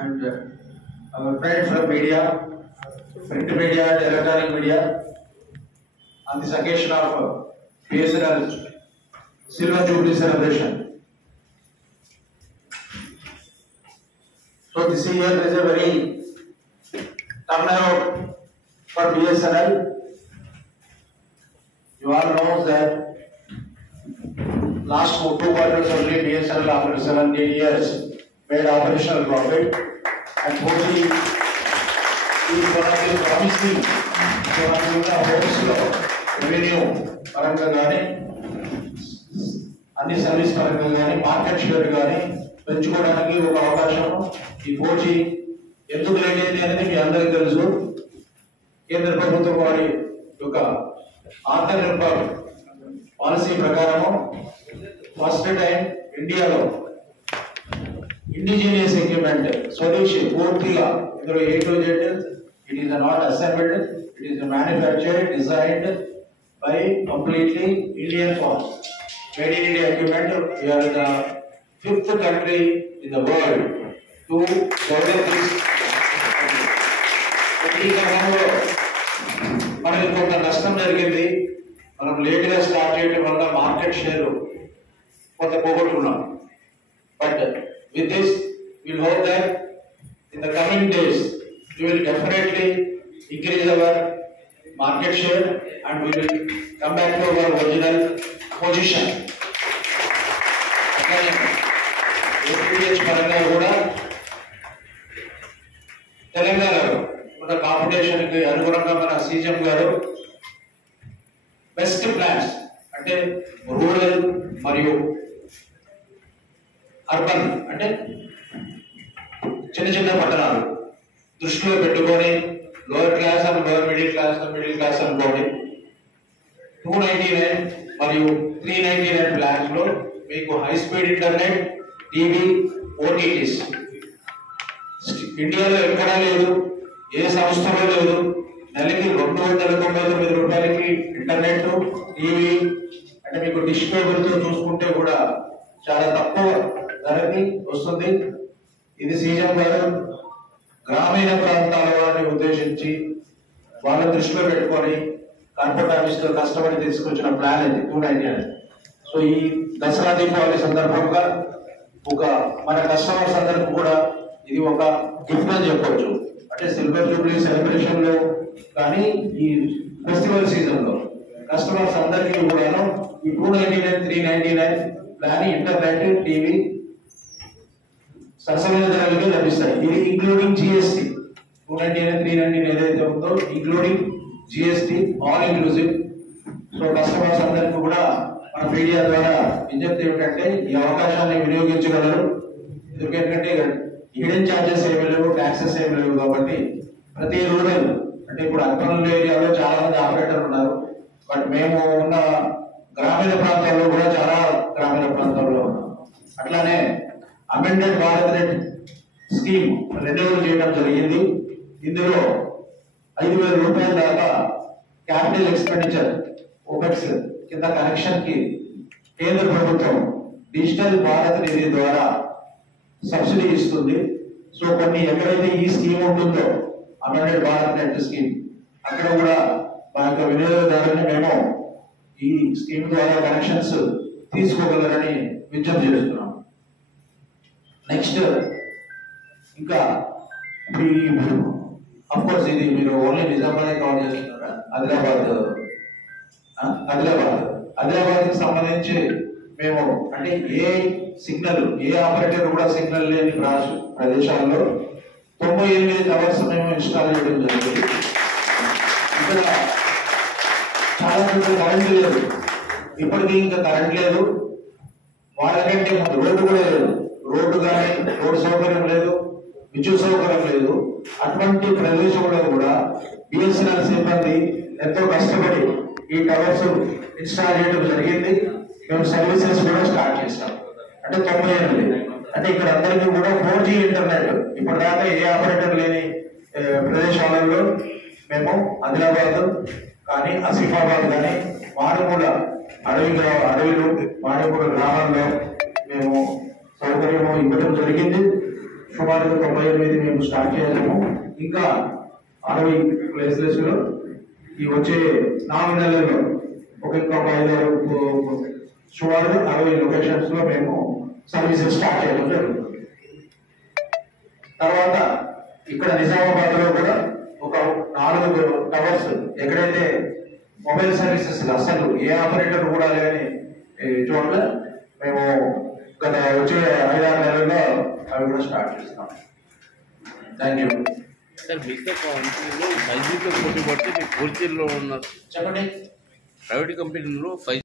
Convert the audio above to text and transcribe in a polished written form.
and our friends from media, print media and electronic media, on this occasion of BSNL Silver Jubilee celebration. So this year is a very turnout for BSNL. You all know that last 2 quarters only BSNL after 17 years made operational profit, and 40 is one of the promising hopes of revenue paranగా కానీ అన్ని service పరంగా కానీ market share కానీ పెంచుకోవడానికి ఒక అవకాశం. ఈ 4G ఎందుకు లేట్ అయింది అనేది మీ అందరికీ తెలుసు. కేంద్ర ప్రభుత్వం వారి యొక్క ఆత్మనిర్భర్ పాలసీ ప్రకారము ఫస్ట్ టైం ఇండియాలో ఇండిజినియస్ ఎక్విప్మెంట్ స్వదేశీ పూర్తిగా ఇందులో A to Z, it is not assembled, it is manufactured, designed by completely Indian firms. Made in India equipment. We are the 5th country in the world to develop this. ఈ క్రమంలో మనకి కొంత నష్టం జరిగింది. మనం లేట్గా స్టార్ట్ చేయడం వల్ల మార్కెట్ షేర్ కొంత పోగొట్టుకున్నాం. But with this, we will hope that in the coming days, we will definitely increase our market share and we will come back to our original position. పరంగా కూడా తెలంగాణలో మన కాంపిటీషన్ కి అనుగుణంగా మన సీఎం గారు బెస్ట్ ప్లాన్స్ అంటే rural మరియు అర్బన్ అంటే చిన్న చిన్న పట్టణాలు దృష్టిలో పెట్టుకొని lower class and lower middle class అనుకోండి 299 మరియు 399 ప్లాన్స్ లో మీకు high speed internet, TV, OTTs ఇండియాలో ఎక్కడా లేదు, ఏ సంస్థలో లేదు. నెలకి 299 రూపాయలకి ఇంటర్నెట్, టీవీ అంటే మీకు డిష్ కేబుల్తో చూసుకుంటే కూడా చాలా తక్కువ ధరకి వస్తుంది. ఇది సీఎం గారు గ్రామీణ ప్రాంతాల వారిని ఉద్దేశించి వాళ్ళ దృష్టిలో పెట్టుకొని కార్పొరేట్ ఆఫీస్ లో కష్టపడి తీసుకొచ్చిన ప్లాన్ ఇది 299. సో ఈ దసరా దీపావళి సందర్భంగా ఒక మన కస్టమర్స్ అందరికి కూడా ఇది ఒక గిఫ్ట్ అని చెప్పొచ్చు. అంటే సిల్వర్ జూబ్లీ సెలబ్రేషన్ లో కానీ ఈ ఫెస్టివల్ సీజన్ లో కస్టమర్స్ అందరికీ కూడాను ఈ 299, 399 ప్లాన్ ఇంటర్నెట్, టీవీ సరసమైన ధరలకి లభిస్తాయి. ఇది ఇంక్లూడింగ్ జిఎస్టీ. 299, 399 ఏదైతే ఉందో including GST, all inclusive. So customers అందరికీ కూడా మన మీడియా ద్వారా విజ్ఞప్తి ఏమిటంటే ఈ అవకాశాన్ని వినియోగించగలరు. ఎందుకంటే హిడెన్ ఛార్జెస్ ఏమీ లేవు, ట్యాక్సెస్ ఏమీ లేవు. కాబట్టి ప్రతి రూరల్ అంటే ఇప్పుడు అర్బన్ ఏరియాలో చాలా మంది ఆపరేటర్ ఉన్నారు. బట్ మేము ఉన్న గ్రామీణ ప్రాంతాల్లో కూడా చాలా గ్రామీణ ప్రాంతాల్లో ఉన్నాం. అట్లానే amended Bharat net scheme renewal చేయడం జరిగింది. ఇందులో 5,000 రూపాయల దాకా క్యాపిటల్ ఎక్స్పెండిచర్ ఓపెక్స్ కింద కనెక్షన్ కి కేంద్ర ప్రభుత్వం డిజిటల్ భారత్ నిధి ద్వారా సబ్సిడీ ఇస్తుంది. సో కొన్ని ఎక్కడైతే ఈ స్కీమ్ ఉంటుందో అమెండెడ్ భారత్ నెట్ స్కీమ్ అక్కడ కూడా మా యొక్క వినియోగదారుని మేము ఈ స్కీమ్ ద్వారా కనెక్షన్స్ తీసుకోగలరని విజ్ఞప్తి చేస్తున్నాం. నెక్స్ట్ ఇంకా అఫ్ కోర్స్ ఇది మీరు ఓన్లీ నిజామాబాద్ కవర్ చేస్తున్నారా? ఆదిలాబాద్ కి సంబంధించి మేము అంటే ఏ సిగ్నల్, ఏ ఆపరేటర్ కూడా సిగ్నల్ లేని ప్రదేశాల్లో 98 టవర్స్ మేము ఇన్స్టాల్ చేయడం జరిగింది. ఇక్కడ చాలా కరెంట్ లేదు, ఇప్పటికీ ఇంకా కరెంట్ లేదు. వాళ్ళకంటే ముందు రోడ్డు కూడా లేదు, రోడ్డు కానీ రోడ్డు సౌకర్యం లేదు, విద్యుత్ సౌకర్యం లేదు. అటువంటి ప్రదేశంలో కూడా బిఎస్ఎన్ఎల్ సిబ్బంది ఎంతో కష్టపడి ఈ టవర్స్ ఇన్స్టాల్ చేయడం జరిగింది. మేము సర్వీసెస్ కూడా స్టార్ట్ చేస్తాం. అంటే 98 అంటే ఇక్కడ అందరికీ కూడా 4G ఇంటర్నెట్ ఇప్పటిదాకా ఏ ఆపరేటర్ లేని ప్రదేశాలలో మేము ఆదిలాబాద్ కానీ ఆసిఫాబాద్ కానీ మారుమూల అడవిలో మారుమూల గ్రామాల్లో మేము సౌకర్యం ఇవ్వడం జరిగింది. సుమారుగా 98 మేము స్టార్ట్ చేసాము. ఇంకా 60 ప్లేసెస్ లో ఈ వచ్చే 4 నెలల్లో ఇంకొక 5 సుమారుగా 60 లొకేషన్స్ లో మేము సర్వీసెస్ స్టార్ట్ చేయడం జరుగుతుంది. తర్వాత ఇక్కడ నిజామాబాద్ లో కూడా ఒక 4 టవర్స్ ఎక్కడైతే మొబైల్ సర్వీసెస్ అసలు ఏ ఆపరేటర్ కూడా లేని చోట్ల మేము గత వచ్చే 5-6 నెలల్లో అవి కూడా స్టార్ట్ చేస్తాం. Thank you sir. మిగతా కంపెనీలో 5Gతో పోటీ పడితే మీరు 4Gలో ఉన్నారు. చెప్పండి. ప్రైవేట్ కంపెనీలో 5G